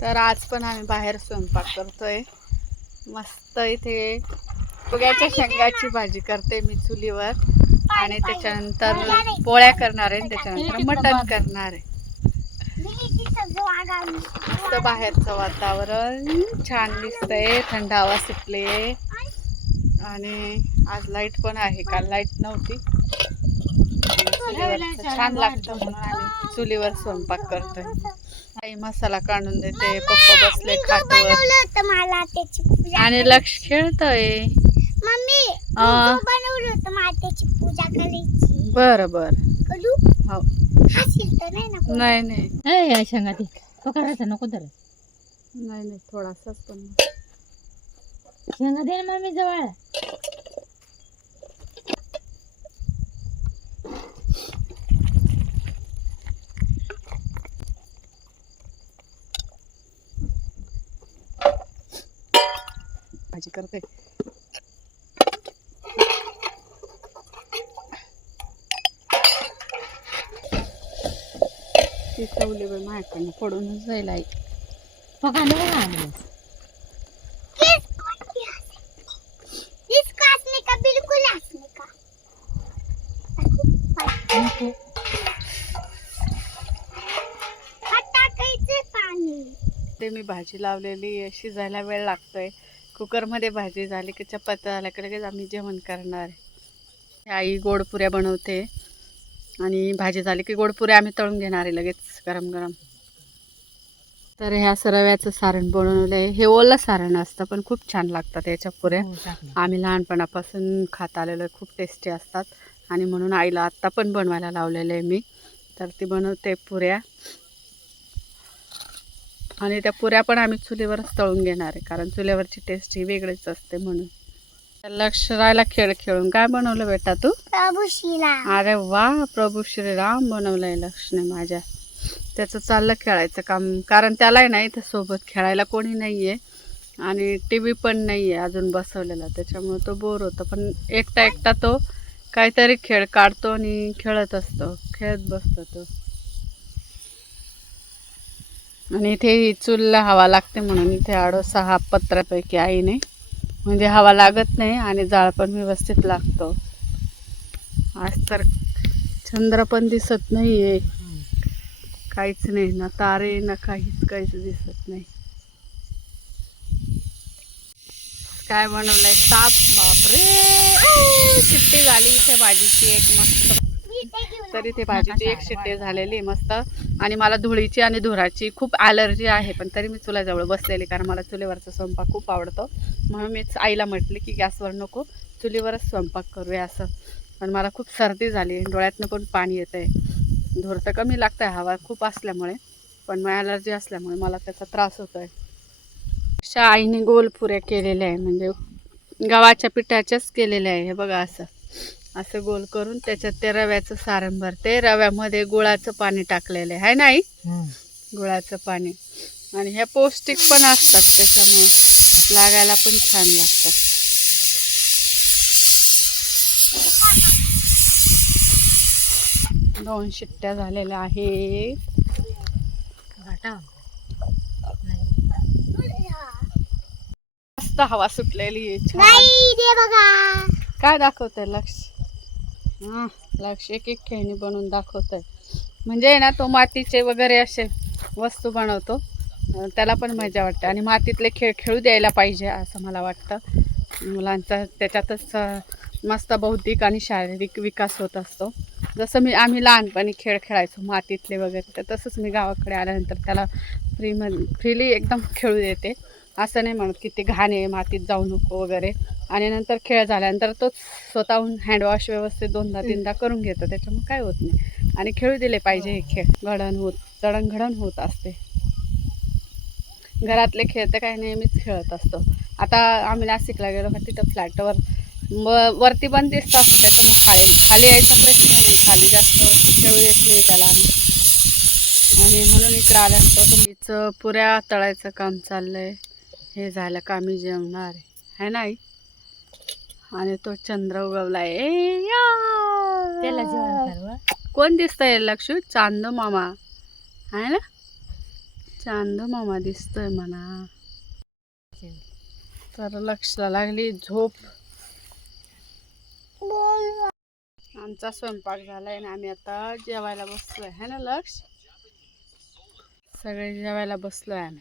तर आज पण आम्ही बाहेर स्वयंपाक करतोय. मस्त इथे पुग्याच्या शेंगाची भाजी करते मी चुलीवर. आणि त्याच्यानंतर पोळ्या करणार आहे आणि त्याच्यानंतर मटण करणार आहे. मस्त बाहेरचं वातावरण. छान दिसतंय. थंड हवा सुटली आणि आज लाइट पण आहे. काल लाइट नव्हती. छान लागतं म्हणून आम्ही चुलीवर स्वयंपाक करतोय. आई मसाला काढून देते पप्पा बसले खाटवर होतं मला त्याची पूजा आणि लक्ष खेळतोय मम्मी बनवलं होतं मला त्याची पूजा करायची. बर बर करू? हो. नाही? नाही नाही. शेंगा ते पकडायचा नको तर नाही नाही थोडासाच पण. शेंगा दे ना मम्मी जवळ. भाजी करते. ती चवली बाई माझ्याकडनं पडूनच जाईल आई. पाणी. ते मी भाजी लावलेली आहे शिजायला वेळ लागतोय. कुकरमध्ये भाजी झाली की चपात्या झाल्या की लगेच आम्ही जेवण करणार आहे. आई गोड पुऱ्या बनवते आणि भाजी झाली की गोड पुऱ्या आम्ही तळून घेणार आहे लगेच गरम गरम. तर ह्या सरव्याचं सारण बनवलं आहे. हे ओलं सारण असतं पण खूप छान लागतात याच्या पुऱ्या. हो. आम्ही लहानपणापासून खात आलेलो आहे खूप टेस्टी असतात. आणि म्हणून आईला आत्ता पण बनवायला लावलेलं आहे मी. तर ती बनवते पुऱ्या. आणि त्या पुऱ्या पण आम्ही चुलीवरच तळून घेणार आहे कारण चुलीवरची टेस्ट ही वेगळीच असते म्हणून. तर लक्ष राहायला खेळ खेळून. काय बनवलं बेटा तू? प्रभू शिला. अरे वा प्रभू श्रीराम बनवलंय लक्ष्मी माझ्या. त्याचं चाललं खेळायचं काम कारण त्याला आहे ना इथं सोबत. खेळायला कोणी नाही आहे आणि टी व्ही पण नाही आहे अजून बसवलेला. त्याच्यामुळे तो बोर होतो. पण एकटा एकटा तो काहीतरी खेळ काढतो आणि खेळत असतो. खेळत बसतो तो. आणि इथे चुलला चूलला हवा लागते म्हणून इथे आडो हा पत्रापैकी आईने. म्हणजे हवा लागत नाही आणि जाळ पण व्यवस्थित लागतो. आज तर चंद्र पण दिसत नाही आहे काहीच नाही ना तारे ना काहीच काहीच दिसत नाही. काय बनवलंय? साप? बापरे! चिट्टी झाली इथे भाजीची एक मस्त तरी ते भाजीची एक शिट्टी झालेली मस्त. आणि मला धुळीची आणि धुराची खूप ॲलर्जी आहे पण तरी मी चुल्याजवळ बसलेली कारण मला चुलीवरचा स्वयंपाक खूप आवडतो. म्हणून मीच आईला म्हटले की गॅसवर नको चुलीवरच स्वयंपाक करूया असं. पण मला खूप सर्दी झाली डोळ्यातनं पण पाणी येतं आहे धूर तर कमी लागतं आहे हवा खूप असल्यामुळे पण मग ॲलर्जी असल्यामुळे मला त्याचा त्रास होतो आहे अशा आईने गोल पुऱ्या केलेल्या आहे म्हणजे गव्हाच्या पिठाच्याच केलेल्या आहे हे बघा असं. असं गोल करून त्याच्यात ते रव्याचं सारण भरते. रव्यामध्ये गुळाचं पाणी टाकलेलं आहे हाय ना आई? हम्म. गुळाचं पाणी. आणि ह्या पौष्टिक पण असतात त्याच्यामुळं लागायला पण छान लागतात. दोन शिट्ट्या झालेल्या नाही मस्त हवा सुटलेली आहे. नाही काय दाखवतंय लक्ष? हां लक्ष एक एक खेळणी बनवून आहे म्हणजे आहे ना तो मातीचे वगैरे असे वस्तू बनवतो. त्याला पण मजा वाटते. आणि मातीतले खेळ खेळू द्यायला पाहिजे असं मला वाटतं. मुलांचा त्याच्यातच मस्त बौद्धिक आणि शारीरिक विकास होत असतो. जसं मी आम्ही लहानपणी खेळ खेळायचो मातीतले वगैरे तर तसंच मी गावाकडे आल्यानंतर त्याला फ्रीम फ्रीली एकदम खेळू देते. असं नाही म्हणत की ते घाण आहे मातीत जाऊ नको वगैरे. आणि नंतर खेळ झाल्यानंतर तोच स्वतःहून हँडवॉश व्यवस्थित दोनदा तीनदा करून घेतो. त्याच्यामुळे काय होत नाही. आणि खेळू दिले पाहिजे हे खेळ. घडण होत जडणघडण होत असते. घरातले खेळ तर काही नेहमीच खेळत असतो. आता आम्ही नाशिकला गेलो का तिथं फ्लॅटवर व वरती पण दिसतं असतं. त्याच्यामुळे खाली खाली यायचा प्रश्न नाही. खाली जास्त खेळू देत नाही त्याला आम्ही. आणि म्हणून इकडं आल्यानंतर तुम्हीच पुऱ्या तळायचं काम चाललं आहे हे झालं का आम्ही जेवणार आहे. है ना आई? आणि तो चंद्र उगवलाय ए! त्याला जेवण. कोण दिसतंय लक्षू चांद मामा. आहे ना? चांद मामा दिसतोय म्हणा. तर लक्षला लागली झोप. आमचा स्वयंपाक झालाय ना आम्ही आता जेवायला बसलोय. है ना लक्ष? सगळे जेवायला बसलोय आम्ही.